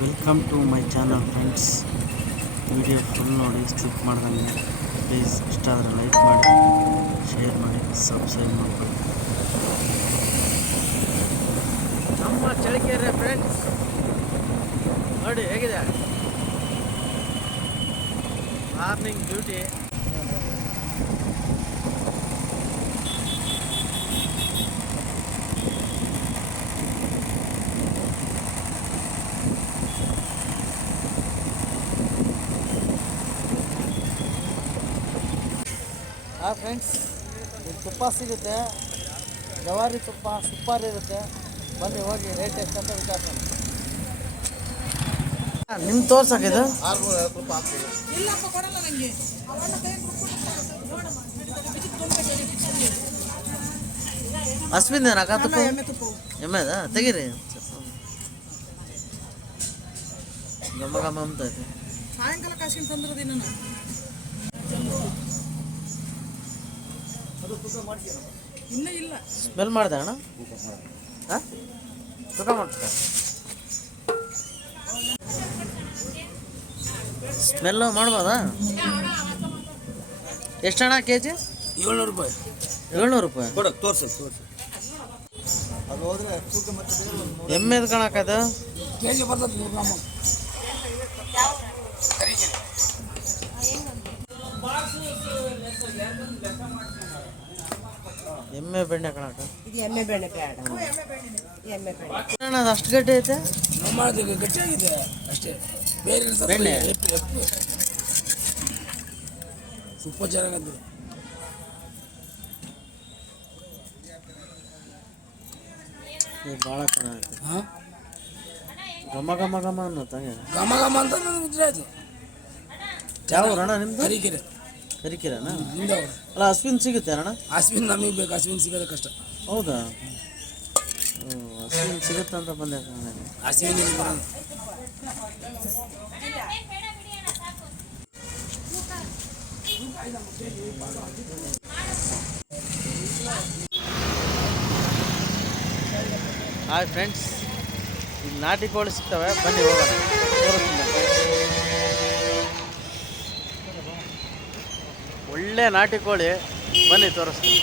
Welcome to my channel friends. Video full ನೋಡಿ, ಸ್ಕಿಪ್ ಮಾಡ್ದಂಗೆ. ಪ್ಲೀಸ್ ಇಷ್ಟ ಆದರೆ ಲೈಕ್ ಮಾಡಿ, ಶೇರ್ ಮಾಡಿ, ಸಬ್ಸ್ಕ್ರೈಬ್ ಮಾಡ್ಕೊಳ್ಳಿ. ನಮ್ಮ ಚಳಿಕೆರೆ ಫ್ರೆಂಡ್ಸ್ ನೋಡಿ ಹೇಗಿದೆ ಮಾರ್ನಿಂಗ್ ಡ್ಯೂಟಿ. ಫ್ರೆಂಡ್ಸ್, ತುಪ್ಪ ಸಿಗುತ್ತೆ, ಜವಾರಿ ತುಪ್ಪ ಸೂಪರ್ ಇರುತ್ತೆ. ಬನ್ನಿ ಹೋಗಿ ರೇಟ್ ಎಷ್ಟಂತ ವಿಚಾರಿಸೋಣ. ನಿಮ್ಗೆ ತೋರ್ಸಕ್ಕಿದು ಹಸ್ವಿಂದೇನ ತುಪ್ಪ? ಎಮ್ಮೆದ ತೆಗೀರಿ. ಗಮ್ಮ ಗಮ್ಮ ಅಂತ ಐತೆ. ಸಾಯಂಕಾಲ ಕಾಸಿನ ತಂದ್ರದಿನ ಇನ್ನೂ ಇಲ್ಲ. ಸ್ಮೆಲ್ ಮಾಡಿದೆ ಅಣ್ಣ? ಹಾಂ, ತೂಕ ಮಾಡ್ತಾರೆ. ಸ್ಮೆಲ್ಲು ಮಾಡ್ಬೋದಾ? ಎಷ್ಟಣ್ಣ ಕೆ ಜಿ? 700 ರೂಪಾಯಿ. 700 ರೂಪಾಯಿ ಕೊಡಕ್ಕೆ ತೋರಿಸಿ. ಅದು ಹೋದ್ರೆ ಎಮ್ಮೆದು ಕಣಕ್ಕದು ಕೆ ಜಿ ಬರ್ತದೆ 100 ಗ್ರಾಮ್. ಎಮ್ಮೆ ಬೆಣ್ಣೆ ಕಣಕ್ಕ. ಇದು ಎಮ್ಮೆ ಬೆಣ್ಣೆ ಬೇಡ. ಎಮ್ಮೆ ಬೆಣ್ಣೆ ಅಣ್ಣ ಅದು ಅಷ್ಟು ಗಟ್ಟಿ ಐತೆ? ನಮ್ಮದು ಗಟ್ಟಿಯಾಗಿದೆ ಅಷ್ಟೇ, ಬೇರೆ ಬೆಣ್ಣೆ ಸೂಪರ್ ಚೆನ್ನಾಗದು. ಭಾಳ ಚೆನ್ನಾಗೈತೆ. ಹಾಂ, ಘಮ ಘಮ ಘಮ ಅನ್ನೋ ತಂಗೆ. ಘಮ ಘಮ ಅಂತ ನನಗೆ ಗುಜರಾತು. ಯಾವ ಅಣ್ಣ ನಿಮ್ದು? ತರೀಕೆರೆ. ತರೀಕೆರೆನಾ? ನಿಮ್ದು ಅವ್ರು ಅಲ್ಲ, ಹಸ್ವಿನ್ ಸಿಗುತ್ತೆ ಅಣ್ಣ? ಹಸ್ವಿನ್ ನಮಗೆ ಬೇಕು, ಹಸ್ವಿನ್ ಸಿಗೋದು ಕಷ್ಟ. ಹೌದಾ? ಹಸ್ವಿನ್ ಸಿಗುತ್ತೆ ಅಂತ ಬಂದೆ. ಹಸ್ವಿನ್ ಬರೋದು. ಹಾಯ್ ಫ್ರೆಂಡ್ಸ್, ಇಲ್ಲಿ ನಾಟಿ ಕೋಳಿ ಸಿಗ್ತವೆ, ಬನ್ನಿ ಹೋಗೋಣ. ಒಳ್ಳೆ ನಾಟಿ ಕೋಳಿ, ಬನ್ನಿ ತೋರಿಸ್ತೀನಿ.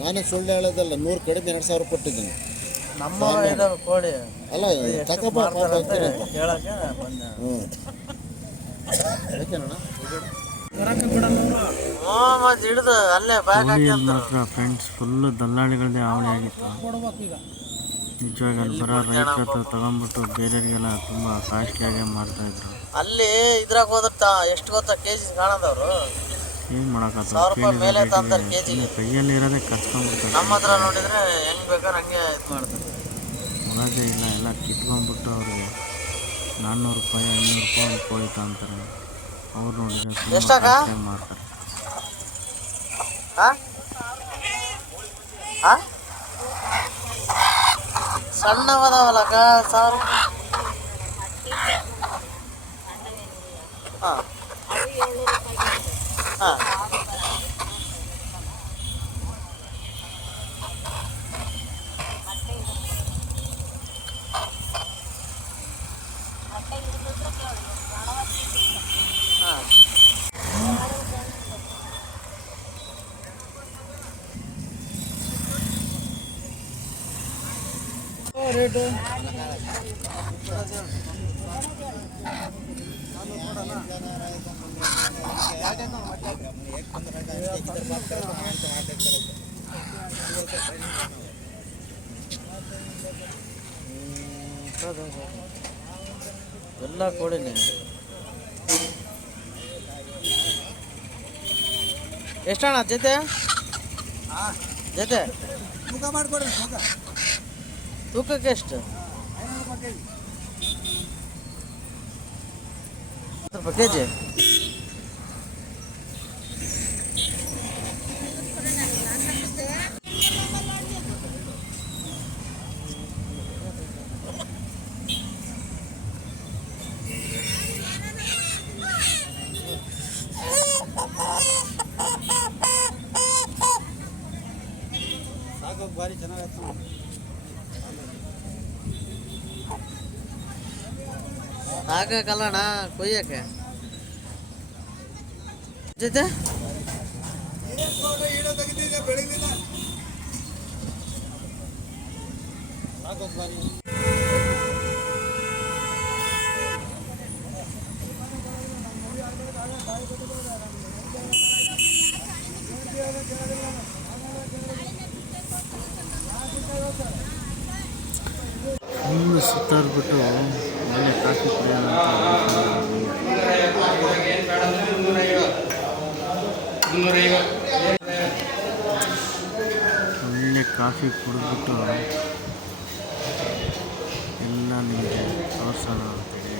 ನಾನೇ ಸುಳ್ಳು ಹೇಳೋದಲ್ಲ, 100 ಕಡಿಮೆ 2000 ಕೊಟ್ಟಿದ್ದೀನಿ. ನಮ್ಮ ಇದಾವೆ ಕೋಳಿ. ಅಲ್ಲ ತಗೋಬ ಕೇಳಕ್ಕೆ ಬಂದೆ. ಯಾಕೆನಣ್ಣ ಮತ್ತೆ ಹಿಡಿದು ಅಲ್ಲೇ ಬ್ಯಾಗ್ ಮಾತ್ರ ಫ್ರೆಂಡ್ಸ್ ಫುಲ್ಲು ದಲ್ಲಾಳಿಗಳದೇ ಹಾವಳಿ ಆಗಿತ್ತು. ನಿಜವಾಗಿ ಅಲ್ಲಿ ಬರೋ ರೈತರ ಹತ್ರ ತಗೊಂಡ್ಬಿಟ್ಟು ಬೇರೆಯವರಿಗೆಲ್ಲ ತುಂಬ ಕಾಸ್ಟ್ಲಿಯಾಗೆ ಮಾಡ್ತಾಯಿದ್ರು. ಅಲ್ಲಿ ಇದ್ರಾಗ ಹೋದ್ರ ಎಷ್ಟು ಗೊತ್ತಾ ಕೆ ಜಿ ಕಾಣದವ್ರು? ಏನು ಮಾಡೋಕ್ಕಾಗ್ತದೆ, ಕೈಯಲ್ಲಿ ಇರೋದೇ ಕರ್ಸ್ಕೊಂಡ್ಬಿಡ್ತಾರೆ. ನಮ್ಮ ಹತ್ರ ನೋಡಿದ್ರೆ ಹೆಂಗ್ ಬೇಕಾದ್ರೆ ಹಂಗೆ ಇದು ಮಾಡ್ತಾರೆ. ಮುಲಾಜೆ ಇಲ್ಲ, ಎಲ್ಲ ಕಿತ್ಕೊಂಡ್ಬಿಟ್ಟು ಅವ್ರಿಗೆ 400 ರೂಪಾಯಿ 500 ರೂಪಾಯಿ ಒಂದು ಕೋಳಿ ತಗೊಂತಾರೆ. ಅವ್ರು ನೋಡಿದ್ರೆ ತುಂಬ ಮಾಡ್ತಾರೆ. ಸಣ್ಣವದಾವಲ್ಲಕ್ಕ ಸಾರು. ಹಾಂ ಹಾಂ, ರೇಟು ಎಲ್ಲ ಕೋಳಿನೇ. ಎಷ್ಟಣ್ಣ ಜೊತೆ? ಜೊತೆ ತೂಕ ಮಾಡಿಕೊಡ್ರಿ. ತೂಕಕ್ಕೆ ಎಷ್ಟು? 50 ರೂಪಾಯಿ ಕೆ ಜಿ. ಭಾರಿ ಚೆನ್ನಾಗಿತ್ತು. ಸಾಕಾಗಲ್ಲಣ್ಣ ಕೊಯ್ಯಕ್ಕೆ ಜೊತೆ ಫುಲ್ಲು ಸುತ್ತಾಡ್ಬಿಟ್ಟು ಒಳ್ಳೆ ಕಾಫಿ ಕುಡಿಯೋಣ ಒಳ್ಳೆ ಕಾಫಿ ಕುಡಿದ್ಬಿಟ್ಟು ಎಲ್ಲ ನಿಮಗೆ ತೋರಿಸೋಣ ಅಂತೇಳಿ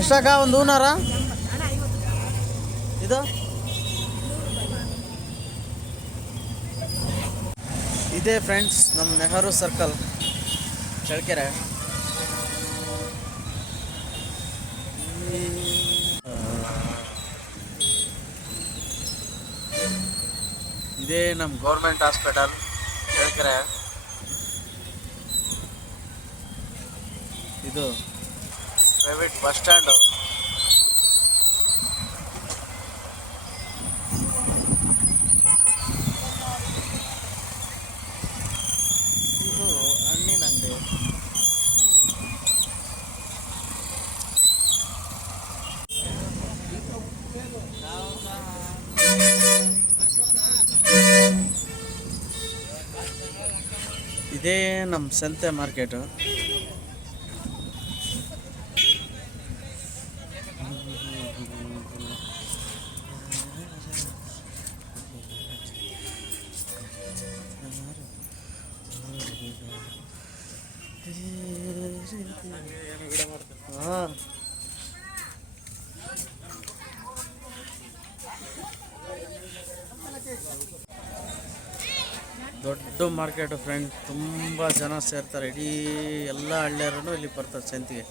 ಎಷ್ಟಾಗ ಒಂದು ಹೂನಾರ ಇದು ಇದೇ ಫ್ರೆಂಡ್ಸ್ ನಮ್ಮ ನೆಹರು ಸರ್ಕಲ್ ಚಳ್ಳಕೆರೆ. ಇದೇ ನಮ್ಮ ಗೌರ್ಮೆಂಟ್ ಹಾಸ್ಪಿಟಲ್ ಚಳ್ಳಕೆರೆ. ಇದು ಪ್ರೈವೇಟ್ ಬಸ್ ಸ್ಟ್ಯಾಂಡು. ಇದು ಹಣ್ಣಿನ ಅಂಗಡಿ. ಇದೇ ನಮ್ಮ ಸಂತೆ ಮಾರ್ಕೆಟು. ಹಾಂ, ದೊಡ್ಡ ಮಾರ್ಕೆಟು ಫ್ರೆಂಡ್. ತುಂಬ ಜನ ಸೇರ್ತಾರೆ. ಇಡೀ ಎಲ್ಲ ಹಳ್ಳಿಯರೂ ಇಲ್ಲಿ ಬರ್ತಾರೆ ಸಂತಿಗೆ.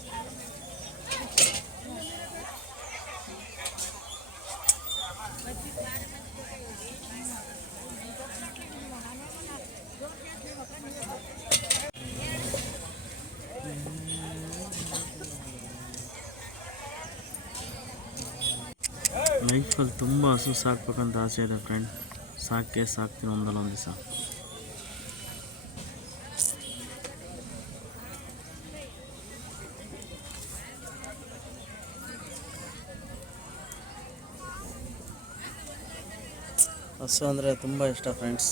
ಲೈಫಲ್ಲಿ ತುಂಬ ಹಸು ಸಾಕ್ಬೇಕಂತ ಆಸೆ ಇದೆ ಫ್ರೆಂಡ್. ಸಾಕ್ತೀನಿ ಒಂದಲ್ಲ ಒಂದು ದಿವಸ. ಹಸು ಅಂದರೆ ತುಂಬ ಇಷ್ಟ ಫ್ರೆಂಡ್ಸ್.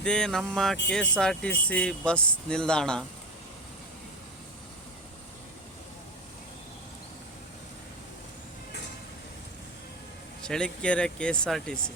ಇದೇ ನಮ್ಮ KSRTC ಬಸ್ ನಿಲ್ದಾಣ. ಚಳ್ಳಕೆರೆ KSRTC.